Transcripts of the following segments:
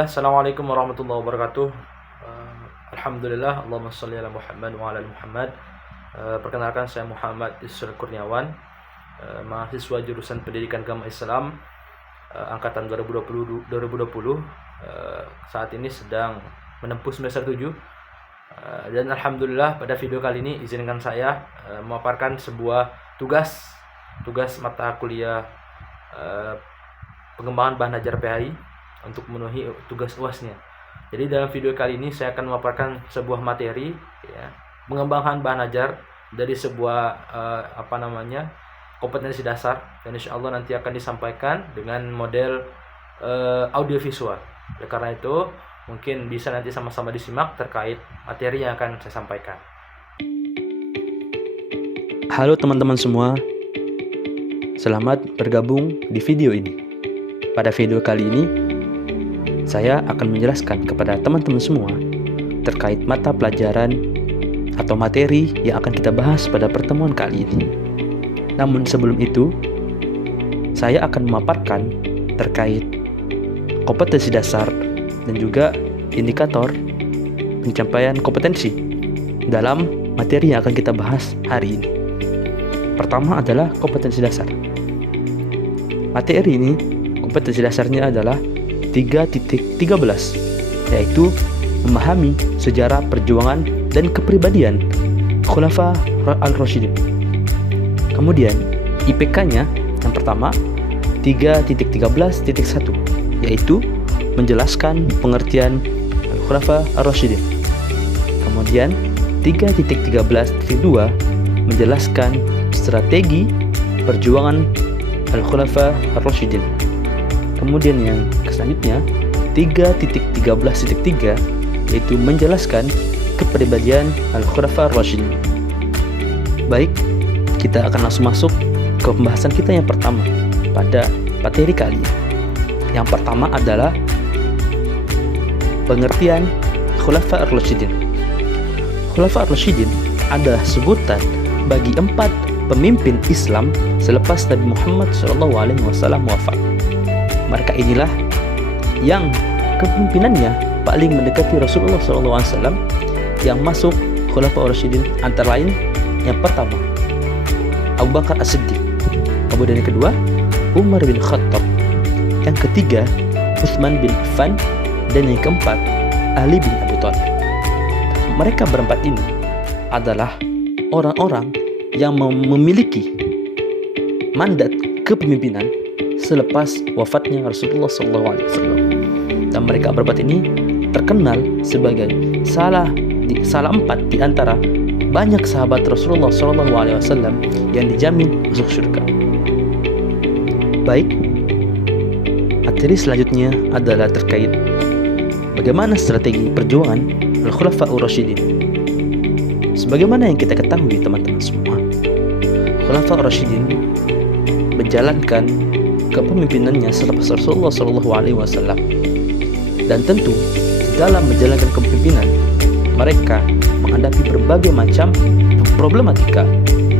Bismillah, Assalamualaikum warahmatullahi wabarakatuh. Alhamdulillah, Allahumma sholli ala Muhammad wa ala ali Muhammad. Perkenalkan, saya Muhammad Isra Kurniawan, mahasiswa jurusan Pendidikan Agama Islam, angkatan 2020. Saat ini sedang menempuh semester 7. Dan alhamdulillah, pada video kali ini izinkan saya memaparkan sebuah tugas mata kuliah pengembangan bahan ajar PAI untuk memenuhi tugas UASnya. Jadi dalam video kali ini saya akan memaparkan sebuah materi, pengembangan bahan ajar dari sebuah kompetensi dasar, dan insya Allah nanti akan disampaikan dengan model audiovisual. Karena itu mungkin bisa nanti sama-sama disimak terkait materi yang akan saya sampaikan. Halo teman-teman semua, selamat bergabung di video ini. Pada video kali ini saya akan menjelaskan kepada teman-teman semua terkait mata pelajaran atau materi yang akan kita bahas pada pertemuan kali ini. Namun sebelum itu, saya akan memaparkan terkait kompetensi dasar dan juga indikator pencapaian kompetensi dalam materi yang akan kita bahas hari ini. Pertama adalah kompetensi dasar. Materi ini, kompetensi dasarnya adalah 3.13, yaitu memahami sejarah perjuangan dan kepribadian Khulafa al-Rasyidin. Kemudian IPK-nya yang pertama 3.13.1, yaitu menjelaskan pengertian Khulafa al-Rasyidin. Kemudian 3.13.2 menjelaskan strategi perjuangan Al-Khulafa al-Rasyidin. Kemudian yang selanjutnya 3.13.3, yaitu menjelaskan kepribadian Al-Khulafa ar-Rasyidin. Baik, kita akan langsung masuk ke pembahasan kita yang pertama pada materi kali ini. Yang pertama adalah pengertian Khulafa ar-Rasyidin. Khulafa ar-Rasyidin adalah sebutan bagi 4 pemimpin Islam selepas Nabi Muhammad SAW wafat. Mereka inilah yang kepemimpinannya paling mendekati Rasulullah SAW yang masuk Khulafa ar-Rasyidin, antara lain yang pertama Abu Bakar As-Siddiq, kemudian yang kedua Umar bin Khattab, yang ketiga Utsman bin Affan, dan yang keempat Ali bin Abi Thalib. Mereka berempat ini adalah orang-orang yang memiliki mandat kepemimpinan selepas wafatnya Rasulullah SAW. Dan mereka berempat ini terkenal sebagai salah 4 di antara banyak sahabat Rasulullah SAW yang dijamin masuk surga. Baik, materi selanjutnya adalah terkait bagaimana strategi perjuangan Al-Khulafa ar-Rasyidin. Sebagaimana yang kita ketahui teman-teman semua, Khulafa ar-Rasyidin menjalankan kepemimpinannya selepas Rasulullah SAW, dan tentu dalam menjalankan kepemimpinan mereka menghadapi berbagai macam problematika,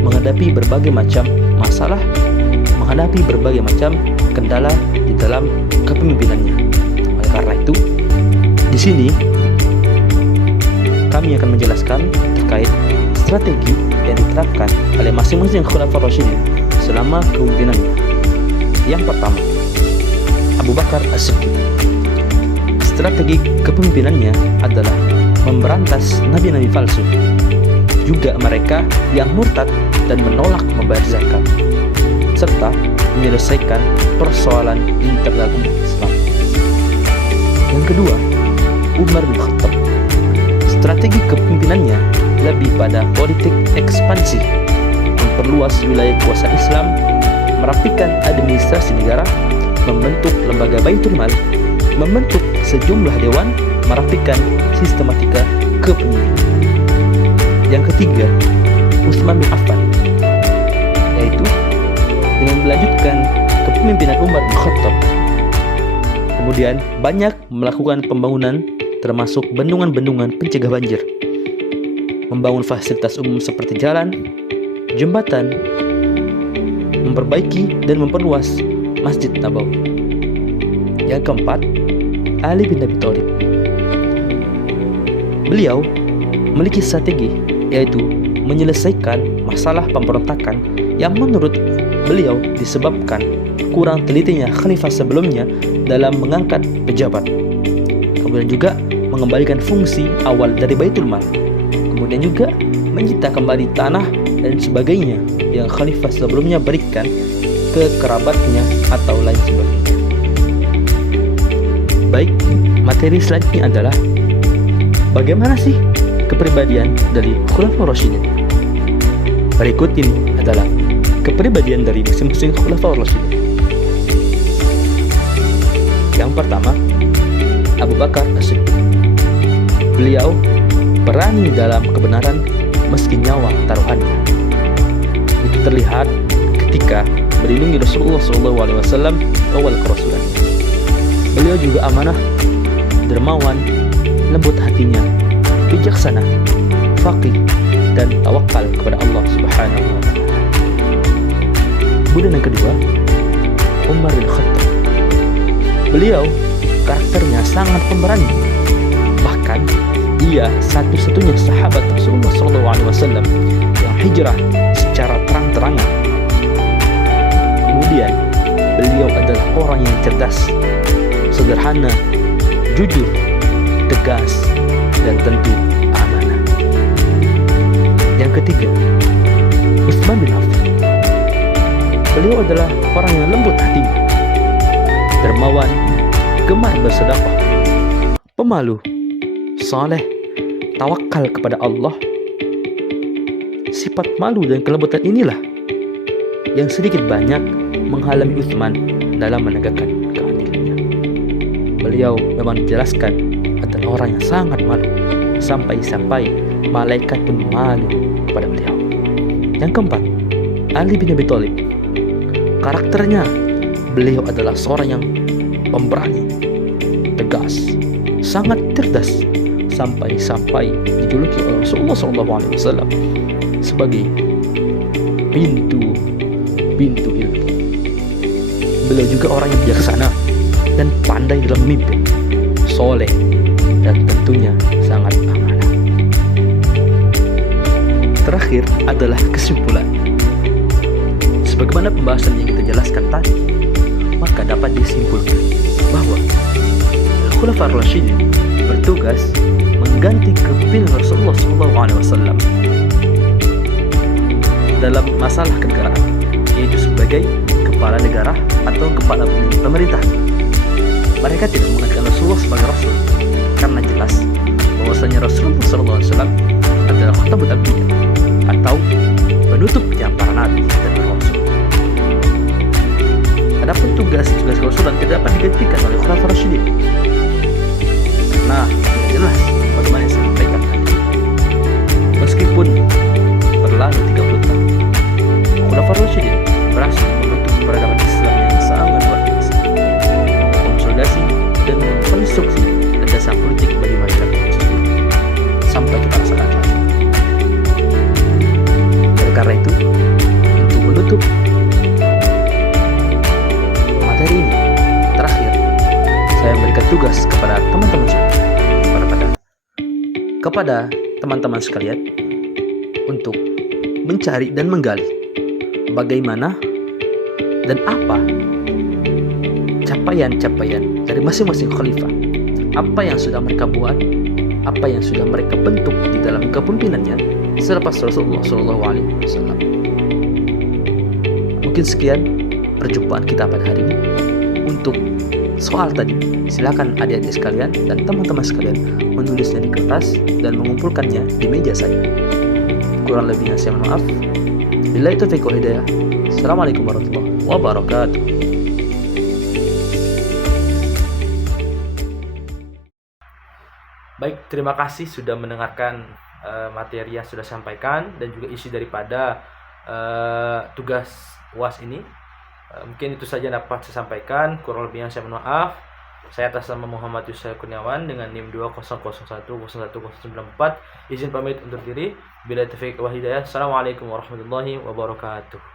menghadapi berbagai macam masalah, menghadapi berbagai macam kendala di dalam kepemimpinannya. Oleh karena itu, di sini kami akan menjelaskan terkait strategi yang diterapkan oleh masing-masing Khulafa ar-Rasyidin selama kepemimpinannya. Yang pertama, Abu Bakar As-Siddiq. Strategi kepemimpinannya adalah memberantas nabi-nabi palsu, juga mereka yang murtad dan menolak membayar zakat, serta menyelesaikan persoalan internal umat Islam. Yang kedua, Umar bin Khattab. Strategi kepemimpinannya lebih pada politik ekspansi, memperluas wilayah kuasa Islam, merapikan administrasi negara, membentuk lembaga Baitul Mal, membentuk sejumlah dewan, merapikan sistematika kepemimpinan. Yang ketiga, Utsman bin Affan, yaitu dengan melanjutkan kepemimpinan Umar bin Khattab. Kemudian banyak melakukan pembangunan termasuk bendungan-bendungan pencegah banjir, membangun fasilitas umum seperti jalan, jembatan, memperbaiki dan memperluas Masjid Nabawi. Yang keempat Ali bin Abi Thalib. Beliau memiliki strategi, yaitu menyelesaikan masalah pemberontakan yang menurut beliau disebabkan kurang telitinya khalifah sebelumnya dalam mengangkat pejabat. Kemudian juga mengembalikan fungsi awal dari Baitul Mal. Kemudian juga menyita kembali tanah dan sebagainya yang khalifah sebelumnya berikan ke kerabatnya atau lain sebagainya. Baik, materi selanjutnya adalah bagaimana sih kepribadian dari Khulafaur Rasyidin. Berikut ini adalah kepribadian dari masing-masing Khulafaur Rasyidin. Yang pertama, Abu Bakar As-Siddiq. Beliau berani dalam kebenaran meski nyawa taruhannya. Itu terlihat ketika melindungi Rasulullah SAW awal kerasulan. Beliau juga amanah, dermawan, lembut hatinya, bijaksana, faqih, dan tawakal kepada Allah Subhanahu wa Ta'ala. Kemudian yang kedua, Umar bin Khattab. Beliau karakternya sangat pemberani. Bahkan ia satu-satunya sahabat Rasulullah SAW yang hijrah secara terang-terangan. Kemudian beliau adalah orang yang cerdas, sederhana, jujur, tegas, dan tentu amanah. Yang ketiga, Utsman bin Affan. Beliau adalah orang yang lembut hatinya, dermawan, gemar bersedekah, pemalu, saleh, tawakal kepada Allah. Sifat malu dan kelembutan inilah yang sedikit banyak menghalangi Utsman dalam menegakkan keadilannya. Beliau memang dijelaskan adalah orang yang sangat malu, sampai-sampai malaikat pun malu kepada beliau. Yang keempat, Ali bin Abi Thalib. Karakternya, beliau adalah seorang yang pemberani, tegas, sangat cerdas, sampai-sampai dijuluki oleh Rasulullah SAW sebagai pintu ilmu. Beliau juga orang yang bijaksana dan pandai dalam memimpin, soleh, dan tentunya sangat amanah. Terakhir adalah kesimpulan. Sebagaimana pembahasan yang kita jelaskan tadi, maka dapat disimpulkan bahwa Khulafaur Rasyidin bertugas mengganti kepemimpinan Rasulullah SAW dalam masalah kenegaraan, yaitu sebagai kepala negara atau kepala pemerintah. Mereka tidak mengatakan Rasulullah sebagai Rasul karena jelas bahwasanya Rasulullah SAW adalah khatamul anbiya atau penutupnya para nabi dan rasul. Adapun tugas Rasulullah tidak dapat digantikan oleh Khulafaur Rasyidin. Nah, jelas bagaimana saya sampaikan tadi. Meskipun berlalu 30 tahun, Khulafaur Rasyidin berhasil membentuk peradaban Islam yang sangat luar biasa, konsolidasi dan konstruksi landasan politik bagi masyarakat muslim sampai kita rasakan saat ini. Oleh karena itu, untuk menutup materi ini, terakhir saya memberikan tugas kepada teman-teman kepada teman-teman sekalian untuk mencari dan menggali bagaimana dan apa capaian-capaian dari masing-masing khalifah, apa yang sudah mereka buat, apa yang sudah mereka bentuk di dalam kepemimpinannya selepas Rasulullah SAW. Mungkin sekian perjumpaan kita pada hari ini. Untuk soal tadi, silakan adik-adik sekalian dan teman-teman sekalian menulisnya di kertas dan mengumpulkannya di meja saya. Kurang lebihnya saya mohon maaf. Billahi taufiq wal hidayah. Assalamualaikum warahmatullahi wabarakatuh. Baik, terima kasih sudah mendengarkan materi yang sudah sampaikan dan juga isi daripada tugas UAS ini. Mungkin itu saja dapat saya sampaikan. Kurang lebihnya saya mohon maaf. Saya atas nama Muhammad Yusuf Kurniawan dengan NIM 200111094 izin pamit undur diri. Billahi taufiq wal hidayah. Assalamualaikum warahmatullahi wabarakatuh.